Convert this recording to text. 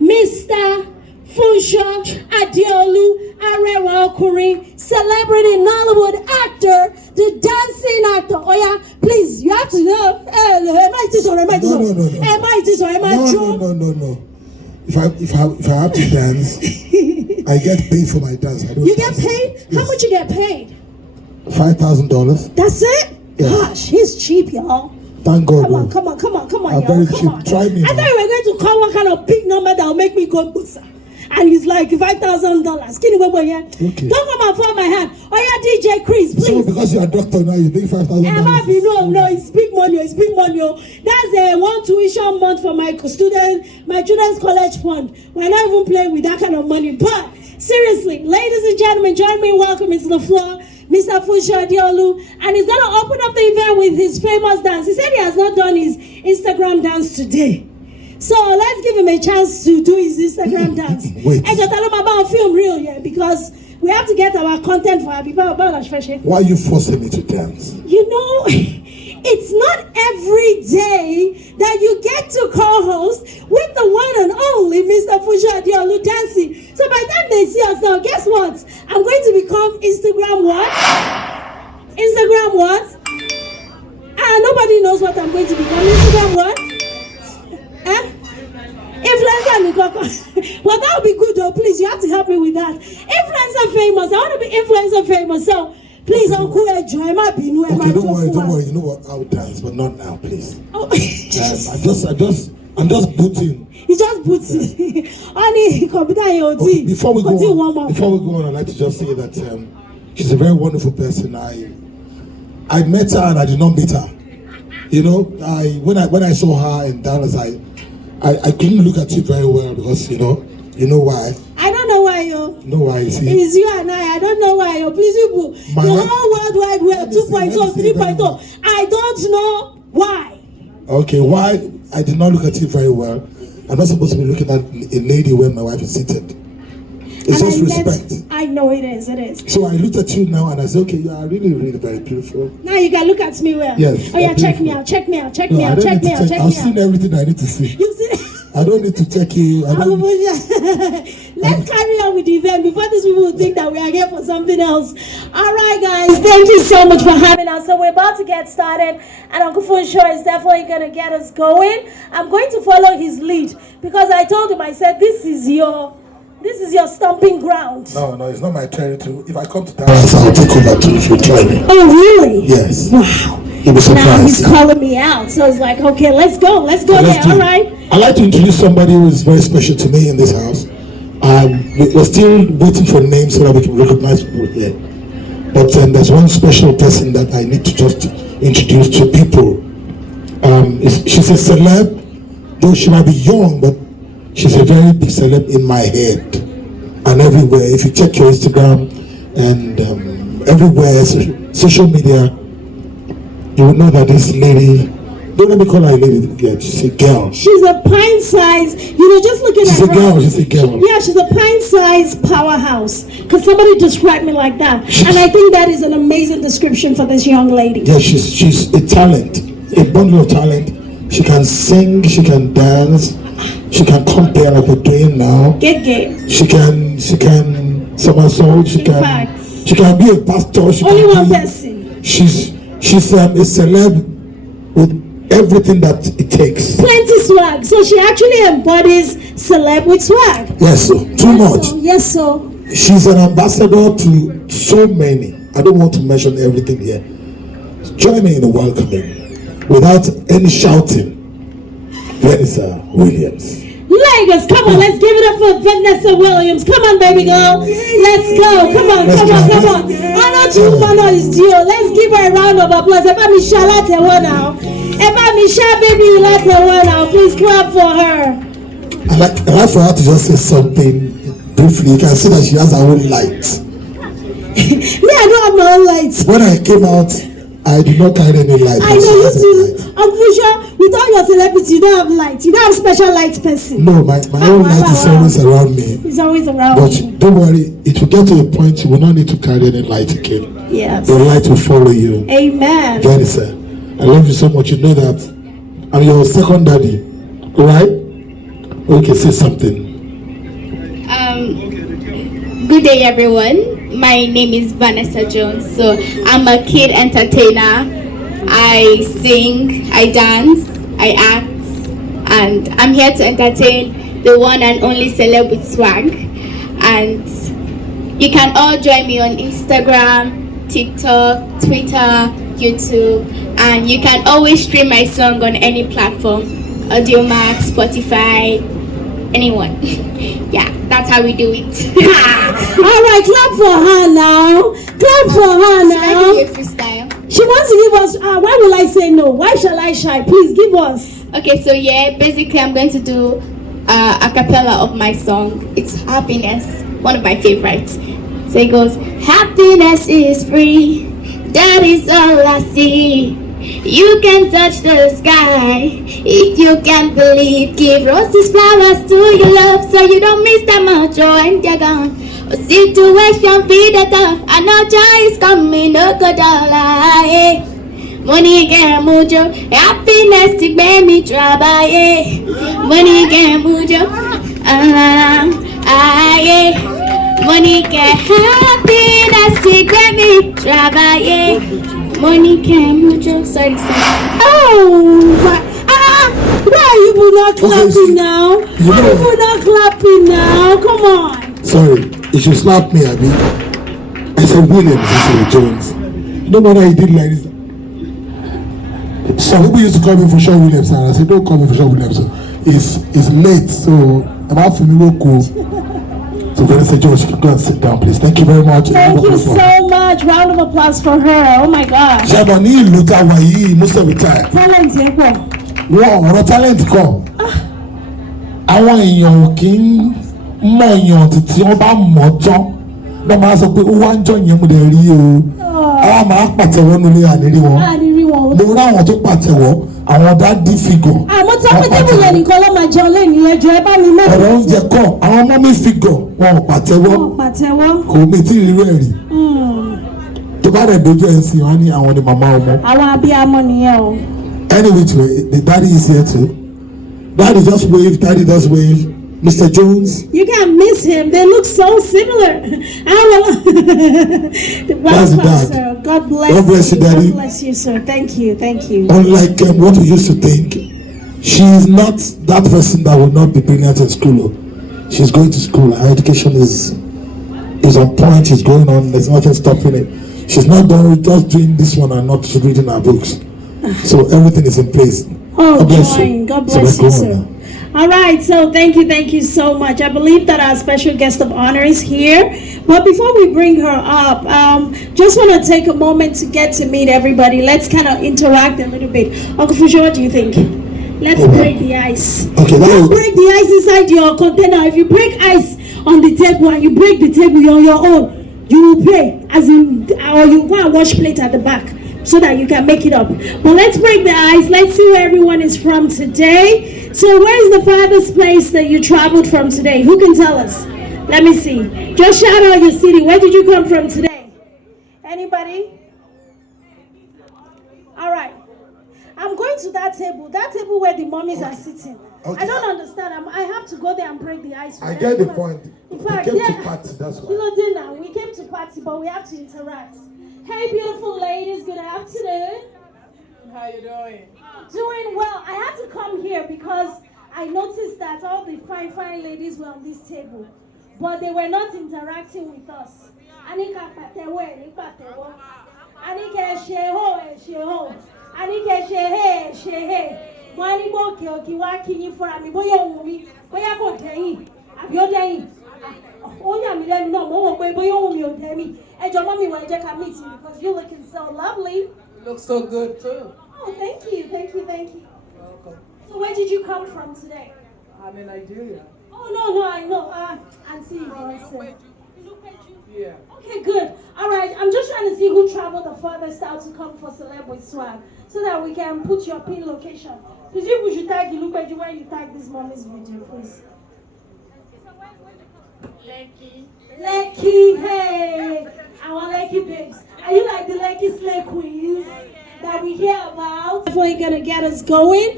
Mr. Funsho Adeolu, Arewa Okuri, celebrity Nollywood actor, the dancing actor. Oh yeah, please, you have to know. No. If I have to dance, I get paid for my dance. You get paid? Yes. How much you get paid? $5,000. That's it? Yes. Gosh, he's cheap, y'all. Thank God. Come on, I'm very cheap. Try me. I thought you were going to call one kind of big number that will make me go booster. And he's like $5,000. Skinny boy, yeah. Okay. Don't come and fall my hand. Oh yeah, DJ Chris, please. So because you're a doctor now, you pay $5,000. No, it's big money. That's a one tuition month for my children's college fund. We're not even playing with that kind of money. But seriously, ladies and gentlemen, join me in welcoming to the floor Mr. Funsho Adeolu, and he's gonna open up the event with his famous dance. He said he has not done his Instagram dance today. So let's give him a chance to do his Instagram dance. Wait. And just tell him about film real, yeah, because we have to get our content for our people about that fashion. Why are you forcing me to dance? You know, it's not every day that you get to co-host with the one and only Mr. Funsho Adeolu dancing. So by the time they see us now, guess what? I'm going to become Instagram what? Instagram what? Nobody knows what I'm going to become. Instagram what? Influencer. Well, that would be good though. Please, you have to help me with that. Influencer famous. I want to be influencer famous. So please, Uncle Joy, my Binu. Okay, don't worry. You know what? I'll dance, but not now, please. Oh. I'm just booting. He just boots it. Before we go on, I'd like to just say that she's a very wonderful person. I met her and I did not meet her. You know, when I saw her in Dallas, I couldn't look at you very well because you know why. I don't know why, yo. No why, you see. It is you and I don't know why, yo. Please, people. The whole World Wide Web 2.0, 3.0. I don't know why. Okay, why I did not look at you very well. I'm not supposed to be looking at a lady where my wife is seated. It's just respect. I know it is. So I looked at you now and I said, okay, you are really, really very beautiful. Now you can look at me well. Yes. Oh yeah, check me out. I've seen everything I need to see. You see? I don't need to check you. Let's carry on with the event before these people will think that we are here for something else. All right, guys, thank you so much for having us. So we're about to get started, and Uncle Funsho is definitely going to get us going. I'm going to follow his lead because I told him, I said, this is your stomping ground. No, it's not my territory. If I come to Dallas, I'll take over too if you try me. Oh, really? Yes. Wow. You'll be surprised. Now he's calling me out, so it's like, okay, let's go there. All right. I'd like to introduce somebody who is very special to me in this house. We're still waiting for names so that we can recognize people here. But there's one special person that I need to just introduce to people. She's a celeb, though she might be young, but she's a very big celeb in my head and everywhere. If you check your Instagram and everywhere, social media, you will know that this lady, don't let me call her a lady yet, she's a girl. She's a pint-sized, just looking at her. She's a girl. Yeah, she's a pint-sized powerhouse. Because somebody described me like that. And I think that is an amazing description for this young lady. Yeah, she's a talent, a bundle of talent. She can sing, she can dance, she can compare like we're doing now. Get game. She can somersault, she can be a pastor. Only one person. She's a celeb with everything that it takes. Plenty swag. So she actually embodies celeb with swag. Yes, so too much. Yes, so. She's an ambassador to so many. I don't want to mention everything here. Join me in the welcoming, without any shouting, Vanessa Williams. Ladies, come on, let's give it up for Vanessa Williams. Come on, baby girl. Let's go. Come on. Honor to honor is due. Let's give her a round of applause. Eba Michelle Atewa now. Eba Michelle, baby, Atewa now. Please clap for her. I like for her to just say something briefly. You can see that she has her own light. Me, I don't have my own light. When I came out, I did not carry any light. I know you too. I'm sure with all your celebrity, you don't have light. You don't have special light person. No, my own light is always around me. It's always around me. But don't worry, it will get to a point you will not need to carry any light again. Yes. The light will follow you. Amen. Vanessa, I love you so much. You know that I'm your second daddy, right? Okay, say something. Good day, everyone. My name is Vanessa Jones. So I'm a kid entertainer. I sing, I dance, I act, and I'm here to entertain the one and only Celeb with swag. And you can all join me on Instagram, TikTok, Twitter, YouTube, and you can always stream my song on any platform: AudioMax, Spotify, anyone. Yeah, that's how we do it. All right, clap for her now. Clap for her now. Should I give you a freestyle? She wants to give us. Why will I say no? Why shall I shy? Please give us. Okay, so yeah, basically I'm going to do a cappella of my song. It's Happiness, one of my favorites. So it goes, happiness is free, that is all I see. You can touch the sky if you can believe. Give roses, flowers to your love so you don't miss them out when they're gone. A situation be the tough, I know joy is coming, no good dollar. Money can mucho, happiness to make me trabaye. Money can mucho, money can happiness to make me trabaye. Money can mucho, sorry. Oh, why are you not clapping now? Why are you not clapping now? Come on. Sorry, you should slap me, Abby. I said Williams, I said Jones. You know what I did like this? Some people used to call me Funsho Williams, and I said, don't call me Funsho Williams. It's late, so I'm out for me cool. So Vanessa George, you can go and sit down, please. Thank you very much. Thank you so much. Round of applause for her. Oh my God. Shabani Luta Wayi, most of the time. Talent yẹn pọ̀. Wọ́n ọ̀rọ̀ talent kọ́. Àwọn èèyàn kì í mọ èèyàn títí wọ́n bá mọ̀ tán. Wọ́n máa sọ pé ó wá ń jọ yẹn mo dẹ̀ rí o. Àwọn máa pàtẹ́wọ́ nílé ànírí wọn. Mo rí àwọn tó pàtẹ́wọ́, àwọn dádì figure. Àmọ́ tí a pé tébù yẹn nìkan ló máa jẹun lẹ́nu ẹjọ́ ẹ bá mi mọ̀. Ọ̀rọ̀ oúnjẹ kọ́, àwọn mọ́mí figure wọn ò pàtẹ́wọ́. Wọ́n pàtẹ́wọ́. Kò mí tí rí rẹ̀ rí. Tó bá rẹ̀ dojú ẹ̀ sí wọn ní àwọn ni màmá ọmọ. Àwọn abiyamọ nìyẹn o. Anyway, the daddy is here too. Daddy just wave, daddy just wave. Mr. Jones. You can't miss him. They look so similar. That's the dad. God bless, God bless you, Daddy. God bless you, sir. Thank you. Thank you. Unlike what we used to think, she is not that person that will not be brilliant in school. She's going to school. Her education is on point. She's going on. There's nothing stopping it. She's not done with just doing this one and not reading her books. So everything is in place. Oh, God bless you. God bless you, sir. All right, so thank you so much. I believe that our special guest of honor is here. But before we bring her up, just want to take a moment to get to meet everybody. Let's kind of interact a little bit. Uncle Funsho, what do you think? Let's break the ice. Okay, don't break the ice inside your container. If you break ice on the table and you break the table on your own, you will pay, as in, or you go and wash plate at the back, so that you can make it up. But let's break the ice. Let's see where everyone is from today. So where is the farthest place that you traveled from today? Who can tell us? Let me see. Just shout out your city. Where did you come from today? Anybody? All right. I'm going to that table where the mummies are sitting. Okay. I don't understand. I have to go there and break the ice. I get the point. In fact, we came to party, that's why. Dinner. We came to party, but we have to interact. Hey, beautiful ladies. Good afternoon. How you doing? Doing well. I had to come here because I noticed that all the fine ladies were on this table, but they were not interacting with us. Anika patewo, patewo. Anika sheho. Anika shehe. Wani bo ki wa kinyi for mi boya wumi. Boya ko deyin. Abi o deyin. Oh yeah, me let no mo boya wumi o deyin. Ejo mommy wa je ka meet you because you're looking so lovely. You look so good too. Oh, thank you. Welcome. So where did you come from today? I'm in Nigeria. Oh, no, I know. Auntie. Yeah. Okay, good. All right, I'm just trying to see who traveled the farthest out to come for Celeb with swag, so that we can put your pin location. Please, we should tag Ilupeju when you tag this mommy's video, please. Lekki, hey! Our Lekki babes. Are you like the Lekki slay queens that we hear about? Definitely gonna get us going.